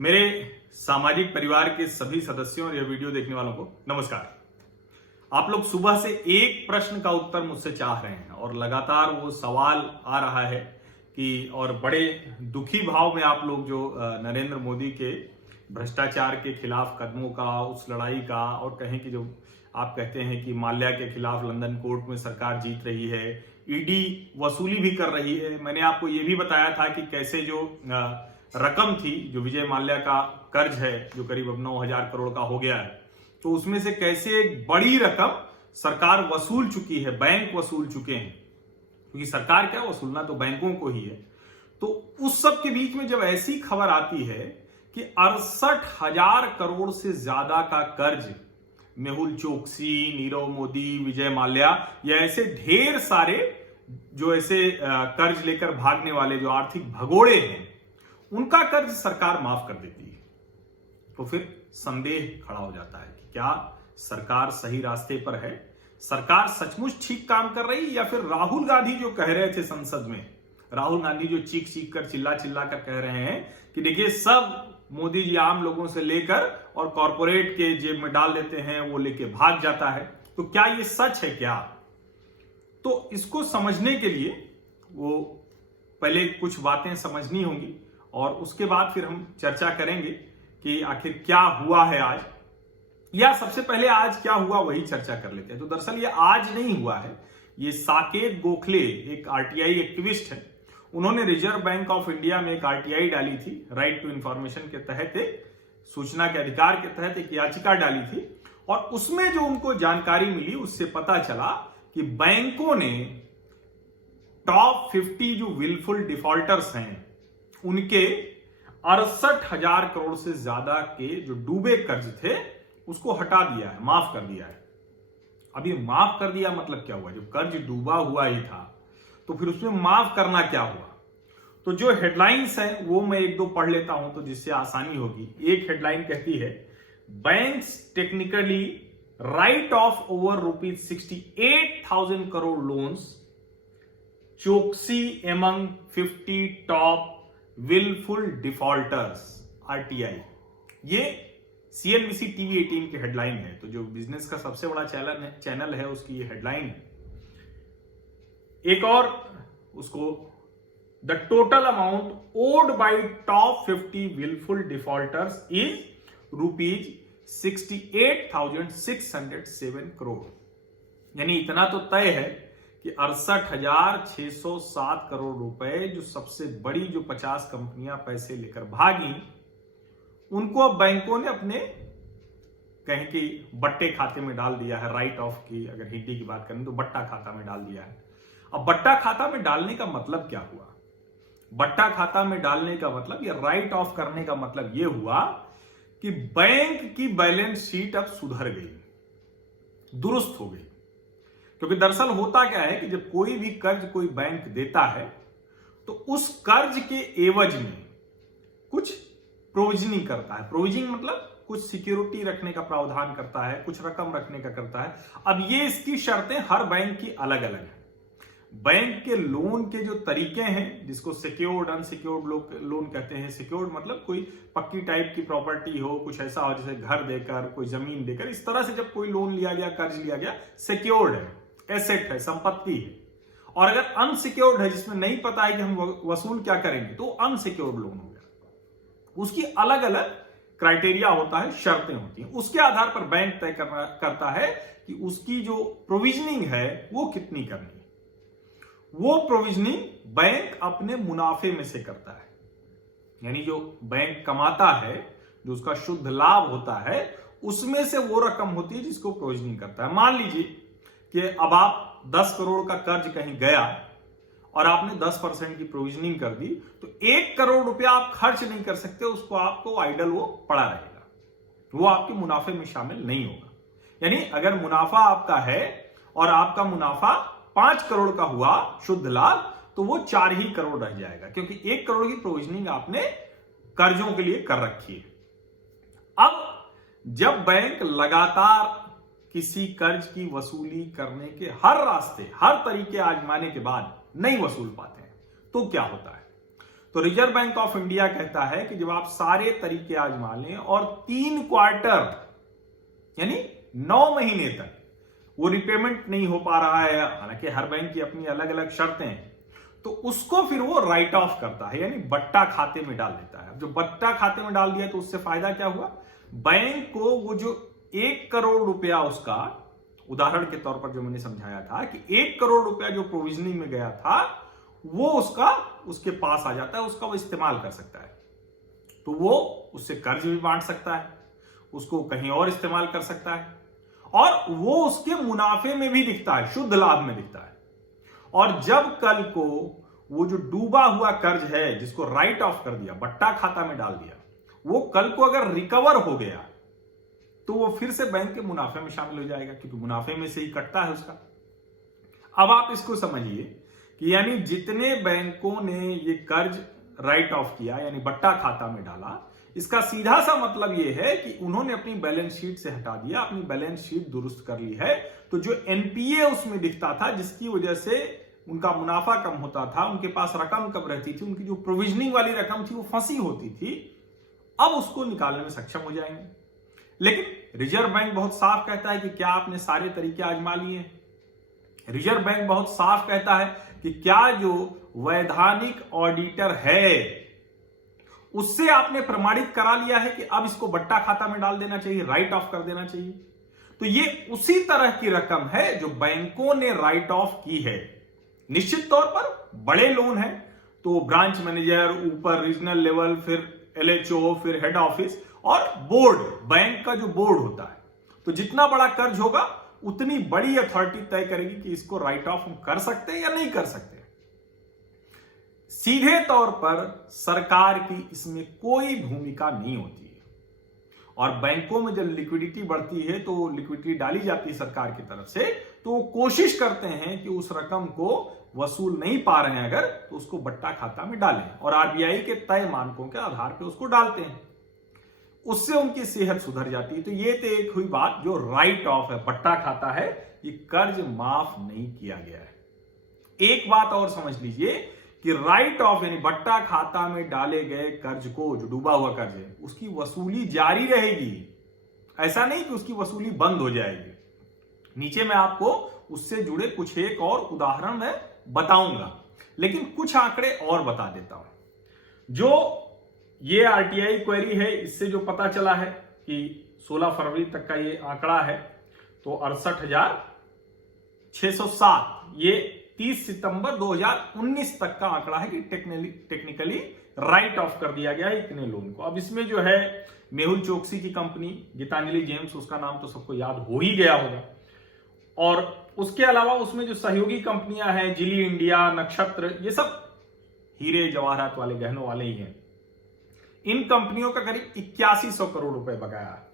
मेरे सामाजिक परिवार के सभी सदस्यों और यह वीडियो देखने वालों को नमस्कार। आप लोग सुबह से एक प्रश्न का उत्तर मुझसे चाह रहे हैं और लगातार वो सवाल आ रहा है कि और बड़े दुखी भाव में आप लोग जो नरेंद्र मोदी के भ्रष्टाचार के खिलाफ कदमों का, उस लड़ाई का, और कहें कि जो आप कहते हैं कि माल्या के खिलाफ लंदन कोर्ट में सरकार जीत रही है, ईडी वसूली भी कर रही है। मैंने आपको ये भी बताया था कि कैसे जो रकम थी, जो विजय माल्या का कर्ज है जो करीब अब 9,000 करोड़ का हो गया है, तो उसमें से कैसे एक बड़ी रकम सरकार वसूल चुकी है, बैंक वसूल चुके हैं, क्योंकि सरकार क्या वसूलना तो बैंकों को ही है। तो उस सब के बीच में जब ऐसी खबर आती है कि 68,000 करोड़ से ज्यादा का कर्ज मेहुल चोकसी, नीरव मोदी, विजय माल्या या ऐसे ढेर सारे जो ऐसे कर्ज लेकर भागने वाले जो आर्थिक भगोड़े हैं, उनका कर्ज सरकार माफ कर देती है, तो फिर संदेह खड़ा हो जाता है कि क्या सरकार सही रास्ते पर है, सरकार सचमुच ठीक काम कर रही, या फिर राहुल गांधी जो कह रहे थे संसद में, राहुल गांधी जो चीख चीख कर, चिल्ला चिल्ला कर कह रहे हैं कि देखिए सब मोदी जी आम लोगों से लेकर और कॉरपोरेट के जेब में डाल देते हैं, वो लेके भाग जाता है, तो क्या ये सच है क्या? तो इसको समझने के लिए वो पहले कुछ बातें समझनी होंगी और उसके बाद फिर हम चर्चा करेंगे कि आखिर क्या हुआ है आज, या सबसे पहले आज क्या हुआ वही चर्चा कर लेते हैं। तो दरअसल ये आज नहीं हुआ है, ये साकेत गोखले एक आरटीआई एक्टिविस्ट है, उन्होंने रिजर्व बैंक ऑफ इंडिया में एक आरटीआई डाली थी, राइट टू इंफॉर्मेशन के तहत, सूचना के अधिकार के तहत एक याचिका डाली थी, और उसमें जो उनको जानकारी मिली उससे पता चला कि बैंकों ने टॉप 50 जो विलफुल डिफॉल्टर्स हैं उनके 68,000 करोड़ से ज्यादा के जो डूबे कर्ज थे उसको हटा दिया है, माफ कर दिया है। अब ये माफ कर दिया मतलब क्या हुआ? जब कर्ज डूबा हुआ ही था तो फिर उसमें माफ करना क्या हुआ? तो जो हेडलाइंस हैं वो मैं एक दो पढ़ लेता हूं तो जिससे आसानी होगी। एक हेडलाइन कहती है, banks technically write off over ₹68,000 crore loans, Choksi among 50 top wilful defaulters, RTI. ये सीएनबीसी टीवी 18 की हेडलाइन है। तो जो बिजनेस का सबसे बड़ा चैनल है उसकी ये हेडलाइन है। एक और उसको, the total amount owed by top 50 wilful defaulters is ₹68,607 crore. यानी इतना तो तय है कि 68,607 करोड़ रुपए जो सबसे बड़ी जो 50 कंपनियां पैसे लेकर भागी, उनको अब बैंकों ने अपने कहें कि बट्टे खाते में डाल दिया है। राइट ऑफ की अगर हिंदी की बात करें तो बट्टा खाता में डाल दिया है। अब बट्टा खाता में डालने का मतलब क्या हुआ? बट्टा खाता में डालने का मतलब, या राइट ऑफ करने का मतलब यह हुआ कि बैंक की बैलेंस शीट अब सुधर गई, दुरुस्त हो गई। क्योंकि दरअसल होता क्या है कि जब कोई भी कर्ज कोई बैंक देता है तो उस कर्ज के एवज में कुछ प्रोविजनिंग करता है। प्रोविजनिंग मतलब कुछ सिक्योरिटी रखने का प्रावधान करता है, कुछ रकम रखने का करता है। अब ये इसकी शर्तें हर बैंक की अलग अलग है। बैंक के लोन के जो तरीके हैं, जिसको सिक्योर्ड, अनसिक्योर्ड लोन कहते हैं। सिक्योर्ड मतलब कोई पक्की टाइप की प्रॉपर्टी हो, कुछ ऐसा हो जैसे घर देकर, कोई जमीन देकर, इस तरह से जब कोई लोन लिया गया, कर्ज लिया गया, सिक्योर्ड है, एसेट है, संपत्ति है। और अगर अनसिक्योर्ड है, जिसमें नहीं पता है कि हम वसूल क्या करेंगे, तो अनसिक्योर्ड लोन हो गया। उसकी अलग अलग क्राइटेरिया होता है, शर्तें होती हैं। उसके आधार पर बैंक तय करता है कि उसकी जो प्रोविजनिंग है वो कितनी करनी है। वो प्रोविजनिंग बैंक अपने मुनाफे में से करता है। यानी जो बैंक कमाता है, जो उसका शुद्ध लाभ होता है, उसमें से वो रकम होती है जिसको प्रोविजनिंग करता है। मान लीजिए कि अब आप 10 करोड़ का कर्ज कहीं गया और आपने 10% की प्रोविजनिंग कर दी, तो 1 करोड़ रुपया आप खर्च नहीं कर सकते, उसको आपको आइडल वो पड़ा रहेगा, वो आपके मुनाफे में शामिल नहीं होगा। यानी अगर मुनाफा आपका है और आपका मुनाफा 5 करोड़ का हुआ शुद्ध लाभ, तो वो 4 ही करोड़ रह जाएगा, क्योंकि 1 करोड़ की प्रोविजनिंग आपने कर्जों के लिए कर रखी है। अब जब बैंक लगातार किसी कर्ज की वसूली करने के हर रास्ते, हर तरीके आजमाने के बाद नहीं वसूल पाते हैं, तो क्या होता है? तो रिजर्व बैंक ऑफ इंडिया कहता है कि जब आप सारे तरीके आजमा लें और 3 क्वार्टर यानी 9 महीने तक वो रिपेमेंट नहीं हो पा रहा है, हालांकि हर बैंक की अपनी अलग अलग शर्तें हैं, तो उसको फिर वो राइट ऑफ करता है, यानी बट्टा खाते में डाल देता है। जो बट्टा खाते में डाल दिया तो उससे फायदा क्या हुआ, बैंक को वो जो 1 करोड़ रुपया उसका, उदाहरण के तौर पर जो मैंने समझाया था कि 1 करोड़ रुपया जो प्रोविजनिंग में गया था वो उसके पास आ जाता है, उसका वो इस्तेमाल कर सकता है। तो वो उससे कर्ज भी बांट सकता है, उसको कहीं और इस्तेमाल कर सकता है, और वो उसके मुनाफे में भी दिखता है, शुद्ध लाभ में दिखता है। और जब कल को वो जो डूबा हुआ कर्ज है जिसको राइट ऑफ कर दिया, बट्टा खाता में डाल दिया, वो कल को अगर रिकवर हो गया तो वो फिर से बैंक के मुनाफे में शामिल हो जाएगा, क्योंकि मुनाफे में से ही कटता है उसका। अब आप इसको समझिए कि यानी जितने बैंकों ने ये कर्ज राइट ऑफ किया यानी बट्टा खाता में डाला, इसका सीधा सा मतलब यह है कि उन्होंने अपनी बैलेंस शीट से हटा दिया, अपनी बैलेंस शीट दुरुस्त कर ली है। तो जो एनपीए उसमें दिखता था, जिसकी वजह से उनका मुनाफा कम होता था, उनके पास रकम कम रहती थी, उनकी जो प्रोविजनिंग वाली रकम थी वो फंसी होती थी, अब उसको निकालने में सक्षम हो जाएंगे। लेकिन रिजर्व बैंक बहुत साफ कहता है कि क्या आपने सारे तरीके आजमा लिए। रिजर्व बैंक बहुत साफ कहता है कि क्या जो वैधानिक ऑडिटर है उससे आपने प्रमाणित करा लिया है कि अब इसको बट्टा खाता में डाल देना चाहिए, राइट ऑफ कर देना चाहिए। तो ये उसी तरह की रकम है जो बैंकों ने राइट ऑफ की है। निश्चित तौर पर बड़े लोन है तो ब्रांच मैनेजर, ऊपर रीजनल लेवल, फिर एलएचओ, फिर हेड ऑफिस और बोर्ड, बैंक का जो बोर्ड होता है, तो जितना बड़ा कर्ज होगा उतनी बड़ी अथॉरिटी तय करेगी कि इसको राइट ऑफ हम कर सकते हैं या नहीं कर सकते। सीधे तौर पर सरकार की इसमें कोई भूमिका नहीं होती है, और बैंकों में जब लिक्विडिटी बढ़ती है तो लिक्विडिटी डाली जाती है सरकार की तरफ से, तो वो कोशिश करते हैं कि उस रकम को वसूल नहीं पा रहे हैं अगर, तो उसको बट्टा खाता में डालें, और आरबीआई के तय मानकों के आधार पर उसको डालते हैं, उससे उनकी सेहत सुधर जाती है। तो ये तो एक हुई बात जो राइट ऑफ है, बट्टा खाता है, ये कर्ज माफ नहीं किया गया है। एक बात और समझ लीजिए कि राइट ऑफ यानी बट्टा खाता में डाले गए कर्ज को, जो डूबा हुआ कर्ज है, उसकी वसूली जारी रहेगी, ऐसा नहीं कि उसकी वसूली बंद हो जाएगी। नीचे मैं आपको उससे जुड़े कुछ एक और उदाहरण मैं बताऊंगा, लेकिन कुछ आंकड़े और बता देता हूं। जो ये आरटीआई क्वेरी है, इससे जो पता चला है कि 16 फरवरी तक का ये आंकड़ा है, तो 68,607, ये 30 सितंबर 2019 तक का आंकड़ा है कि टेक्निकली राइट ऑफ कर दिया गया है इतने लोन को। अब इसमें जो है मेहुल चोकसी की कंपनी, गीतांजलि जेम्स, उसका नाम तो सबको याद हो ही गया होगा, और उसके अलावा उसमें जो सहयोगी कंपनियां हैं, जिली इंडिया, नक्षत्र, ये सब हीरे जवाहरात वाले, गहनों वाले ही हैं। इन कंपनियों का करीब 8100 करोड़ रुपए बकाया है।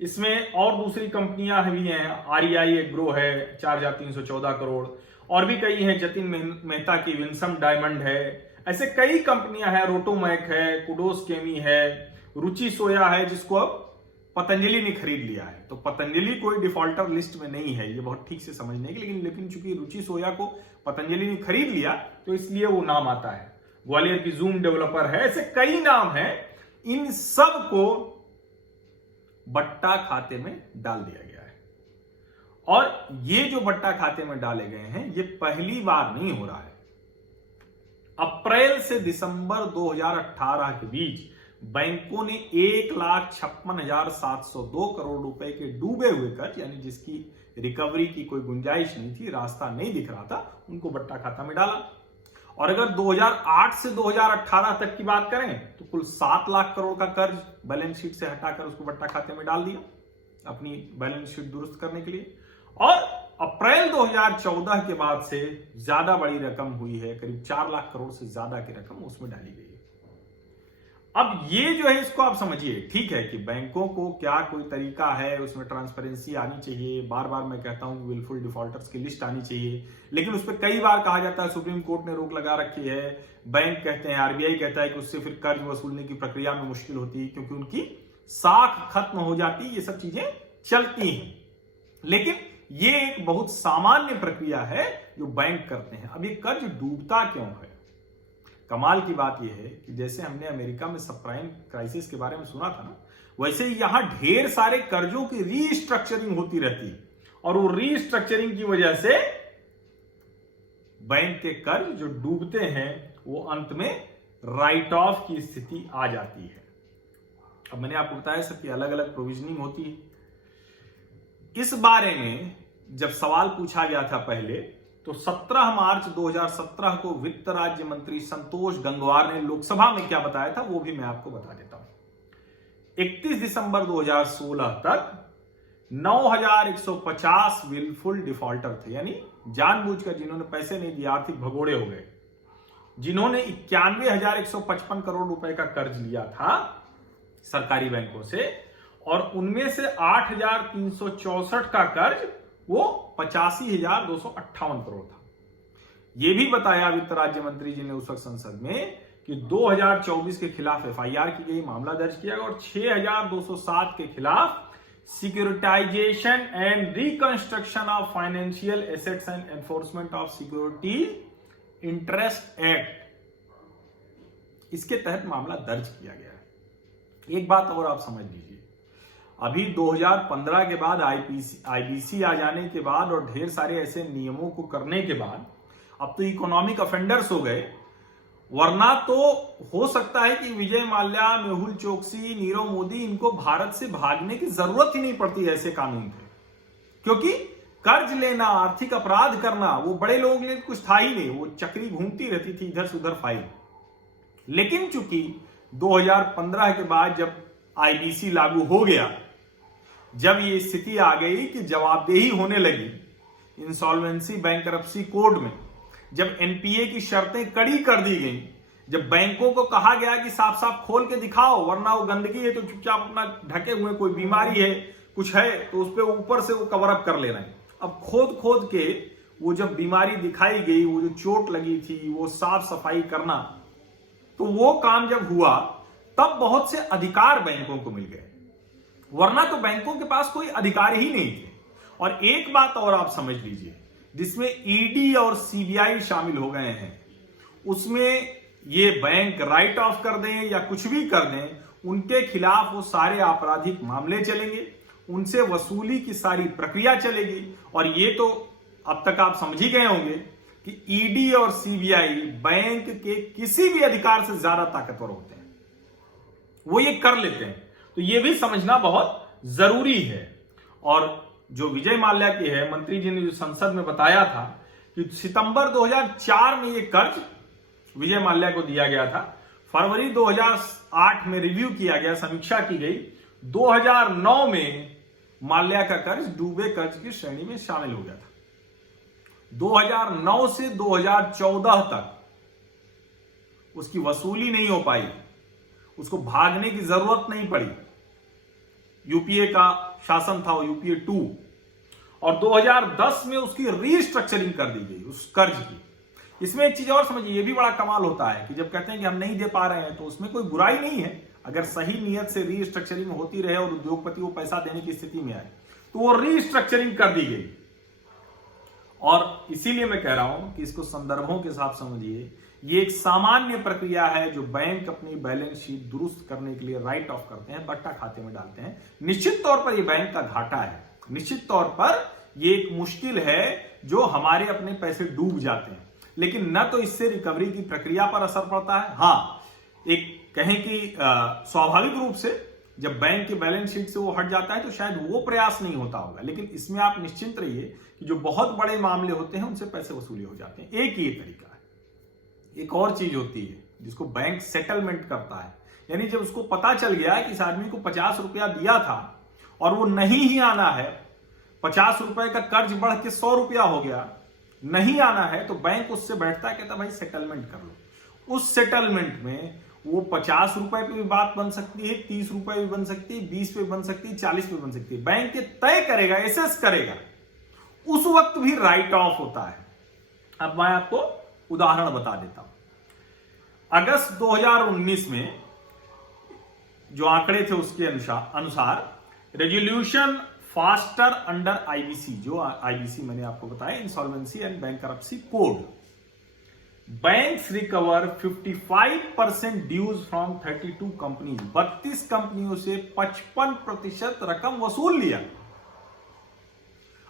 इसमें और दूसरी कंपनियां भी हैं, आरईआई एग्रो है 4314 करोड़, और भी कई हैं, जतिन मेहता की विंसम डायमंड है, ऐसे कई कंपनियां हैं, रोटोमैक है, कुडोस केमी है, रुचि सोया है, जिसको अब पतंजलि ने खरीद लिया है। तो पतंजलि कोई डिफॉल्टर लिस्ट में नहीं है, ये बहुत ठीक से समझने की, लेकिन चूंकि रुचि सोया को पतंजलि ने खरीद लिया तो इसलिए वो नाम आता है। ग्वालियर की जूम डेवलपर है, ऐसे कई नाम हैं। इन सब को बट्टा खाते में डाल दिया गया है, और ये जो बट्टा खाते में डाले गए हैं ये पहली बार नहीं हो रहा है। अप्रैल से दिसंबर 2018 के बीच बैंकों ने 1,56,702 करोड़ रुपए के डूबे हुए कर्ज, यानी जिसकी रिकवरी की कोई गुंजाइश नहीं थी, रास्ता नहीं दिख रहा था, उनको बट्टा खाता में डाला। और अगर 2008 से 2018 तक की बात करें तो कुल 7 लाख करोड़ का कर्ज बैलेंस शीट से हटाकर उसको बट्टा खाते में डाल दिया अपनी बैलेंस शीट दुरुस्त करने के लिए। और अप्रैल 2014 के बाद से ज्यादा बड़ी रकम हुई है, करीब 4 लाख करोड़ से ज्यादा की रकम उसमें डाली गई है। अब ये जो है इसको आप समझिए, ठीक है कि बैंकों को क्या कोई तरीका है, उसमें ट्रांसपेरेंसी आनी चाहिए, बार बार मैं कहता हूं विलफुल डिफॉल्टर्स की लिस्ट आनी चाहिए, लेकिन उस पर कई बार कहा जाता है सुप्रीम कोर्ट ने रोक लगा रखी है, बैंक कहते हैं, आरबीआई कहता है कि उससे फिर कर्ज वसूलने की प्रक्रिया में मुश्किल होती है क्योंकि उनकी साख खत्म हो जाती, ये सब चीजें चलती हैं। लेकिन ये एक बहुत सामान्य प्रक्रिया है जो बैंक करते हैं। अब ये कर्ज डूबता क्यों है? कमाल की बात यह है कि जैसे हमने अमेरिका में सबप्राइम क्राइसिस के बारे में सुना था ना, वैसे ही यहां ढेर सारे कर्जों की रीस्ट्रक्चरिंग होती रहती है और वो रीस्ट्रक्चरिंग की वजह से बैंक के कर्ज जो डूबते हैं वो अंत में राइट ऑफ की स्थिति आ जाती है। अब मैंने आपको बताया सर कि अलग अलग प्रोविजनिंग होती है। इस बारे में जब सवाल पूछा गया था पहले, तो 17 मार्च 2017 को वित्त राज्य मंत्री संतोष गंगवार ने लोकसभा में क्या बताया था वो भी मैं आपको बता देता हूं। 31 दिसंबर 2016 तक 9150 विलफुल डिफॉल्टर थे, यानी जानबूझकर जिन्होंने पैसे नहीं दिए, आर्थिक भगोड़े हो गए, जिन्होंने 91,155 करोड़ रुपए का कर्ज लिया था सरकारी बैंकों से, और उनमें से 8,364 का कर्ज वो 85,258 करोड़ था। यह भी बताया वित्त राज्य मंत्री जी ने उस वक्त संसद में कि 2024 के खिलाफ एफआईआर की गई, मामला दर्ज किया गया, और 6,207 के खिलाफ securitisation and reconstruction of financial assets and enforcement of security interest act, इसके तहत मामला दर्ज किया गया है। एक बात और आप समझ लीजिए, अभी 2015 के बाद आईबीसी आ जाने के बाद और ढेर सारे ऐसे नियमों को करने के बाद अब तो इकोनॉमिक ऑफेंडर्स हो गए, वरना तो हो सकता है कि विजय माल्या, मेहुल चोकसी, नीरव मोदी, इनको भारत से भागने की जरूरत ही नहीं पड़ती ऐसे कानून थे, क्योंकि कर्ज लेना, आर्थिक अपराध करना वो बड़े लोगों के लिए कुछ था ही नहीं, वो चक्री घूमती रहती थी इधर से उधर फाइल। लेकिन चूंकि 2015 के बाद जब आईबीसी लागू हो गया, जब ये स्थिति आ गई कि जवाबदेही होने लगी इंसॉल्वेंसी बैंकरप्सी कोड में, जब एनपीए की शर्तें कड़ी कर दी गई, जब बैंकों को कहा गया कि साफ साफ खोल के दिखाओ, वरना वो गंदगी है तो चुपचाप अपना ढके हुए, कोई बीमारी है, कुछ है तो उस पर ऊपर से वो कवर अप कर लेना है। अब खोद खोद के वो जब बीमारी दिखाई गई, वो जो चोट लगी थी, वो साफ सफाई करना, तो वो काम जब हुआ तब बहुत से अधिकार बैंकों को मिल गए, वरना तो बैंकों के पास कोई अधिकार ही नहीं थे। और एक बात और आप समझ लीजिए, जिसमें ईडी और सीबीआई शामिल हो गए हैं, उसमें ये बैंक राइट ऑफ कर दें या कुछ भी कर दें, उनके खिलाफ वो सारे आपराधिक मामले चलेंगे, उनसे वसूली की सारी प्रक्रिया चलेगी। और ये तो अब तक आप समझ ही गए होंगे कि ईडी और सीबीआई बैंक के किसी भी अधिकार से ज्यादा ताकतवर होते हैं, वो ये कर लेते हैं। तो ये भी समझना बहुत जरूरी है। और जो विजय माल्या की है, मंत्री जी ने जो संसद में बताया था कि सितंबर 2004 में ये कर्ज विजय माल्या को दिया गया था, फरवरी 2008 में रिव्यू किया गया, समीक्षा की गई, 2009 में माल्या का कर्ज डूबे कर्ज की श्रेणी में शामिल हो गया था। 2009 से 2014 तक उसकी वसूली नहीं हो पाई, उसको भागने की जरूरत नहीं पड़ी। यूपीए का शासन था, वो यूपीए 2, और 2010 में उसकी रीस्ट्रक्चरिंग कर दी गई उस कर्ज की। इसमें एक चीज और समझिए, ये भी बड़ा कमाल होता है कि जब कहते हैं कि हम नहीं दे पा रहे हैं, तो उसमें कोई बुराई नहीं है। अगर सही नियत से रीस्ट्रक्चरिंग होती रहे और उद्योगपति को पैसा देने की स्थिति में आए, तो वो रीस्ट्रक्चरिंग कर दी गई। और इसीलिए मैं कह रहा हूं कि इसको संदर्भों के साथ समझिए। ये एक सामान्य प्रक्रिया है जो बैंक अपनी बैलेंस शीट दुरुस्त करने के लिए राइट ऑफ करते हैं, बट्टा खाते में डालते हैं। निश्चित तौर पर ये बैंक का घाटा है, निश्चित तौर पर ये एक मुश्किल है जो हमारे अपने पैसे डूब जाते हैं, लेकिन न तो इससे रिकवरी की प्रक्रिया पर असर पड़ता है। हाँ, एक कहें कि स्वाभाविक रूप से जब बैंक की बैलेंस शीट से वो हट जाता है तो शायद वो प्रयास नहीं होता होगा, लेकिन इसमें आप निश्चिंत रहिए कि जो बहुत बड़े मामले होते हैं उनसे पैसे वसूली हो जाते हैं। एक ही तरीका है। एक और चीज होती है जिसको बैंक सेटलमेंट करता है, यानी जब उसको पता चल गया कि इस आदमी को 50 रुपया दिया था और वो नहीं ही आना है, 50 रुपए का कर्ज बढ़ के 100 रुपया हो गया, नहीं आना है, तो बैंक उससे बैठता है, कहता भाई सेटलमेंट कर लो। उस सेटलमेंट में वो 50 रुपए पे भी बात बन सकती है, 30 रुपए भी बन सकती है, 20 पे बन सकती है, 40 पे बन सकती है। बैंक ये तय करेगा, एसेस करेगा, उस वक्त भी राइट ऑफ होता है। अब मैं आपको उदाहरण बता देता हूं। अगस्त 2019 में जो आंकड़े थे उसके अनुसार रेजोल्यूशन फास्टर अंडर आईबीसी, जो आईबीसी मैंने आपको बताया, insolvency and bankruptcy code, banks recover 55% dues from 32 companies. 32 कंपनियों से 55% रकम वसूल लिया।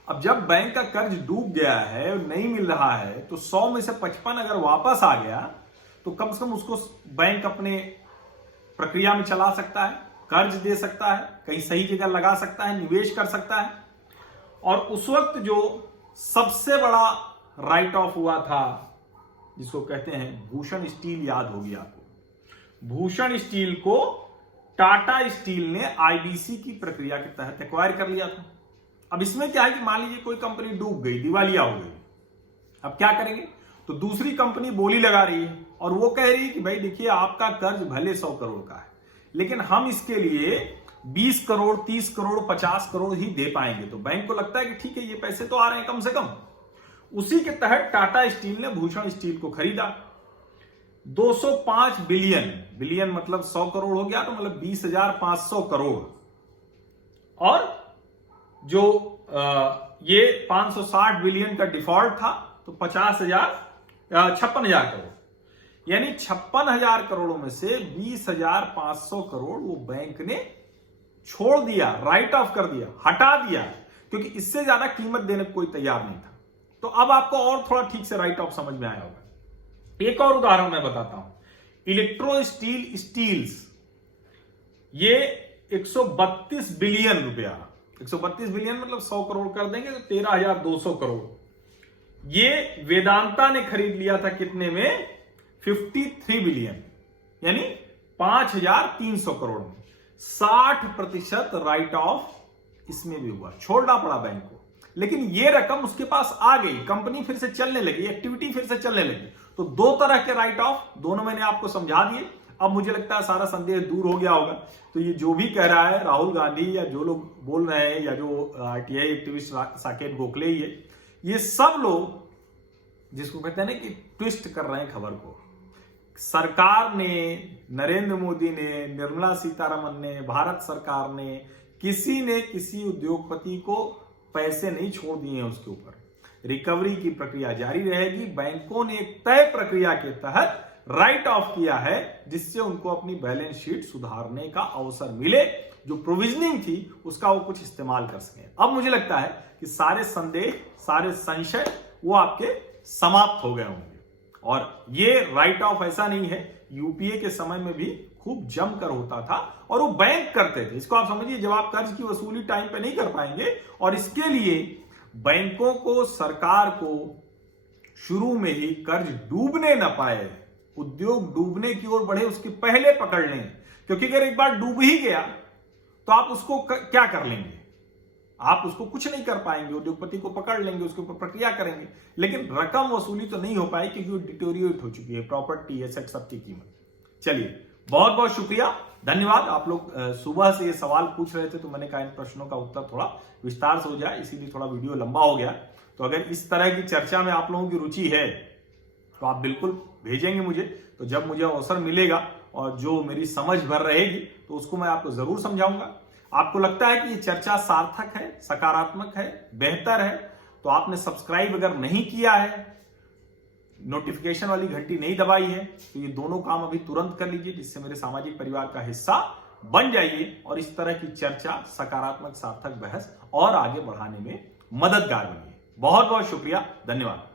अब जब बैंक का कर्ज डूब गया है और नहीं मिल रहा है तो 100 में से 55 अगर वापस आ गया तो कम से कम उसको बैंक अपने प्रक्रिया में चला सकता है, कर्ज दे सकता है, कहीं सही जगह लगा सकता है, निवेश कर सकता है। और उस वक्त जो सबसे बड़ा राइट ऑफ हुआ था जिसको कहते हैं भूषण स्टील, याद होगी आपको। भूषण स्टील को टाटा स्टील ने आईबीसी की प्रक्रिया के तहत एक्वायर कर लिया था। अब इसमें क्या है कि मान लीजिए कोई कंपनी डूब गई, दिवालिया हो गई, अब क्या करेंगे? तो दूसरी कंपनी बोली लगा रही है और वो कह रही है कि भाई देखिए आपका कर्ज भले 100 करोड़ का है लेकिन हम इसके लिए 20 करोड़ 30 करोड़ 50 करोड़ ही दे पाएंगे। तो बैंक को लगता है कि ठीक है ये पैसे तो आ रहे हैं कम से कम। उसी के तहत टाटा स्टील ने भूषण स्टील को खरीदा 205 बिलियन, बिलियन मतलब 100 करोड़ हो गया तो मतलब 20,500 करोड़। और जो ये 560 बिलियन का डिफॉल्ट था तो 56,000 करोड़, यानी 56,000 करोड़ों में से 20,500 करोड़ वो बैंक ने छोड़ दिया, राइट ऑफ कर दिया, हटा दिया, क्योंकि इससे ज्यादा कीमत देने को कोई तैयार नहीं था। तो अब आपको और थोड़ा ठीक से राइट ऑफ समझ में आया होगा। एक और उदाहरण मैं बताता हूं, इलेक्ट्रो स्टील स्टील्स, ये 132 बिलियन रुपया, 132 बिलियन मतलब 100 करोड़ कर देंगे तो 13,200 करोड़, ये वेदांता ने खरीद लिया था कितने में? 53 बिलियन, यानी 5,300 करोड़ में। 60% राइट ऑफ इसमें भी हुआ, छोड़ना पड़ा बैंक को। लेकिन ये रकम उसके पास आ गई, कंपनी फिर से चलने लगी, एक्टिविटी फिर से चलने लगी। तो दो तरह के राइट ऑफ, दोनों मैंने आपको समझा दिए। अब मुझे लगता है सारा संदेह दूर हो गया होगा। तो ये जो भी कह रहा है राहुल गांधी या जो लोग बोल रहे हैं या जो आरटीआई एक्टिविस्ट साकेत गोखले, ये सब लोग जिसको कहते हैं ना कि ट्विस्ट कर रहे हैं खबर को। सरकार ने, नरेंद्र मोदी ने, निर्मला सीतारमन ने, भारत सरकार ने, किसी ने किसी उद्योगपति को पैसे नहीं छोड़ दिए हैं उसके ऊपर। रिकवरी की प्रक्रिया जारी रहेगी। बैंकों ने एक तय प्रक्रिया के तहत राइट ऑफ किया है जिससे उनको अपनी बैलेंस शीट सुधारने का अवसर मिले, जो प्रोविजनिंग थी उसका वो कुछ इस्तेमाल कर सकें। अब मुझे लगता है कि सारे संदेह, सारे संशय वो आपके समाप्त हो गए होंगे। और ये राइट ऑफ ऐसा नहीं है, यूपीए के समय में भी खूब जमकर होता था और वो बैंक करते थे। इसको आप समझिए, जब आप कर्ज की वसूली टाइम पे नहीं कर पाएंगे और इसके लिए बैंकों को, सरकार को शुरू में ही कर्ज डूबने न पाए, उद्योग डूबने की ओर बढ़े उसके पहले पकड़ लें। क्योंकि अगर एक बार डूब ही गया तो आप उसको क्या कर लेंगे? आप उसको कुछ नहीं कर पाएंगे। उद्योगपति को पकड़ लेंगे, उसके ऊपर प्रक्रिया करेंगे, लेकिन रकम वसूली तो नहीं हो पाई क्योंकि वो डिटोरिएट हो चुकी है, प्रॉपर्टी, एसेट, सबकी कीमत। चलिए, बहुत बहुत शुक्रिया, धन्यवाद। आप लोग सुबह से ये सवाल पूछ रहे थे तो मैंने कहा इन प्रश्नों का उत्तर थोड़ा विस्तार से हो जाए, इसीलिए थोड़ा वीडियो लंबा हो गया। तो अगर इस तरह की चर्चा में आप लोगों की रुचि है तो आप बिल्कुल भेजेंगे मुझे। तो जब मुझे अवसर मिलेगा और जो मेरी समझ भर रहेगी तो उसको मैं आपको जरूर समझाऊंगा। आपको लगता है कि ये चर्चा सार्थक है, सकारात्मक है, बेहतर है, तो आपने सब्सक्राइब अगर नहीं किया है, नोटिफिकेशन वाली घंटी नहीं दबाई है, तो ये दोनों काम अभी तुरंत कर लीजिए, जिससे मेरे सामाजिक परिवार का हिस्सा बन जाइए और इस तरह की चर्चा, सकारात्मक, सार्थक बहस और आगे बढ़ाने में मददगार बनिए। बहुत बहुत शुक्रिया, धन्यवाद।